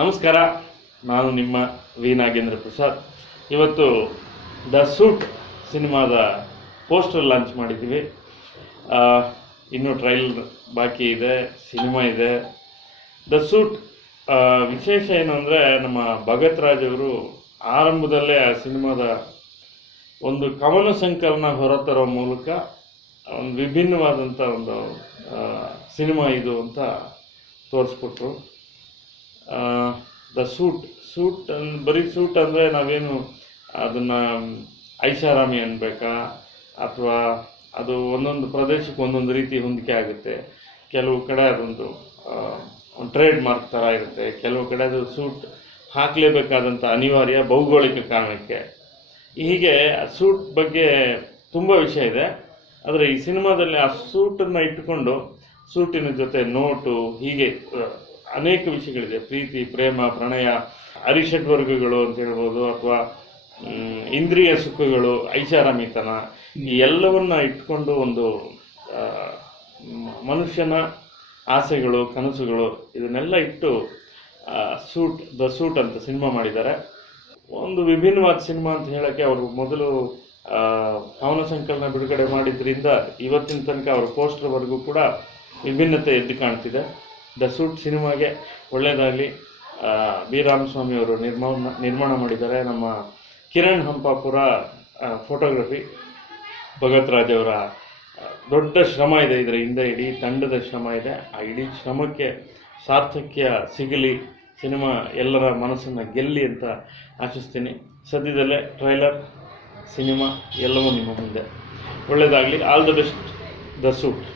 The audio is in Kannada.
ನಮಸ್ಕಾರ, ನಾನು ನಿಮ್ಮ ವಿ. ನಾಗೇಂದ್ರ ಪ್ರಸಾದ್. ಇವತ್ತು ದ ಸೂಟ್ ಸಿನಿಮಾದ ಪೋಸ್ಟರ್ ಲಾಂಚ್ ಮಾಡಿದ್ದೀವಿ. ಇನ್ನೂ ಟ್ರೈಲ್ ಬಾಕಿ ಇದೆ, ಸಿನಿಮಾ ಇದೆ. ದ ಸೂಟ್ ವಿಶೇಷ ಏನು ಅಂದರೆ ನಮ್ಮ ಭಗತ್ ರಾಜ್ ಅವರು ಆರಂಭದಲ್ಲೇ ಆ ಸಿನಿಮಾದ ಒಂದು ಕವನ ಸಂಕಲನ ಹೊರತರೋ ಮೂಲಕ ಒಂದು ವಿಭಿನ್ನವಾದಂಥ ಒಂದು ಸಿನಿಮಾ ಇದು ಅಂತ ತೋರಿಸ್ಕೊಟ್ರು. ದ ಸೂಟ್ ಸೂಟ್ ಅಂದ್ ಬರೀ ಸೂಟ್ ಅಂದರೆ ನಾವೇನು ಅದನ್ನು ಐಷಾರಾಮಿ ಅನ್ಬೇಕಾ? ಅಥವಾ ಅದು ಒಂದೊಂದು ಪ್ರದೇಶಕ್ಕೆ ಒಂದೊಂದು ರೀತಿ ಹೊಂದಿಕೆ ಆಗುತ್ತೆ. ಕೆಲವು ಕಡೆ ಅದೊಂದು ಟ್ರೇಡ್ ಮಾರ್ಕ್ ಥರ ಇರುತ್ತೆ. ಕೆಲವು ಕಡೆ ಅದು ಸೂಟ್ ಹಾಕಲೇಬೇಕಾದಂಥ ಅನಿವಾರ್ಯ ಭೌಗೋಳಿಕ ಕಾರಣಕ್ಕೆ. ಹೀಗೆ ಸೂಟ್ ಬಗ್ಗೆ ತುಂಬ ವಿಷಯ ಇದೆ. ಆದರೆ ಈ ಸಿನಿಮಾದಲ್ಲಿ ಆ ಸೂಟನ್ನು ಇಟ್ಟುಕೊಂಡು ಸೂಟಿನ ಜೊತೆ ನೋಟು ಹೀಗೆ ಅನೇಕ ವಿಷಯಗಳಿದೆ. ಪ್ರೀತಿ, ಪ್ರೇಮ, ಪ್ರಣಯ ಅರಿಷಡ್ವರ್ಗಗಳು ಅಂತ ಹೇಳ್ಬೋದು, ಅಥವಾ ಇಂದ್ರಿಯ ಸುಖಗಳು, ಐಷಾರಾಮಿತನ, ಈ ಎಲ್ಲವನ್ನ ಇಟ್ಕೊಂಡು ಒಂದು ಮನುಷ್ಯನ ಆಸೆಗಳು, ಕನಸುಗಳು ಇದನ್ನೆಲ್ಲ ಇಟ್ಟು ಸೂಟ್, ದ ಸೂಟ್ ಅಂತ ಸಿನಿಮಾ ಮಾಡಿದ್ದಾರೆ. ಒಂದು ವಿಭಿನ್ನವಾದ ಸಿನಿಮಾ ಅಂತ ಹೇಳಕ್ಕೆ ಅವರು ಮೊದಲು ಪವನ ಸಂಕಲನ ಬಿಡುಗಡೆ ಮಾಡಿದ್ರಿಂದ ಇವತ್ತಿನ ತನಕ ಅವರ ಪೋಸ್ಟರ್ವರೆಗೂ ಕೂಡ ವಿಭಿನ್ನತೆ ಎದ್ದು ಕಾಣ್ತಿದೆ. ದ ಸೂಟ್ ಸಿನಿಮಾಗೆ ಒಳ್ಳೆಯದಾಗಲಿ ಬಿ ರಾಮಸ್ವಾಮಿ ಅವರು ನಿರ್ಮಾಣ ನಿರ್ಮಾಣ ಮಾಡಿದ್ದಾರೆ. ನಮ್ಮ ಕಿರಣ್ ಹಂಪಾಪುರ ಫೋಟೋಗ್ರಫಿ ಭಗತ್ ರಾಜ್ ಅವರ ದೊಡ್ಡ ಶ್ರಮ ಇದೆ ಇದರ ಹಿಂದೆ ಇಡೀ ತಂಡದ ಶ್ರಮ ಇದೆ. ಆ ಇಡೀ ಶ್ರಮಕ್ಕೆ ಸಾರ್ಥಕ್ಯ ಸಿಗಲಿ, ಸಿನಿಮಾ ಎಲ್ಲರ ಮನಸ್ಸನ್ನು ಗೆಲ್ಲಿ ಅಂತ ಆಶಿಸ್ತೀನಿ. ಸದ್ಯದಲ್ಲೇ ಟ್ರೈಲರ್, ಸಿನಿಮಾ ಎಲ್ಲವೂ ನಿಮ್ಮ ಮುಂದೆ. ಒಳ್ಳೆಯದಾಗಲಿ all the best the suit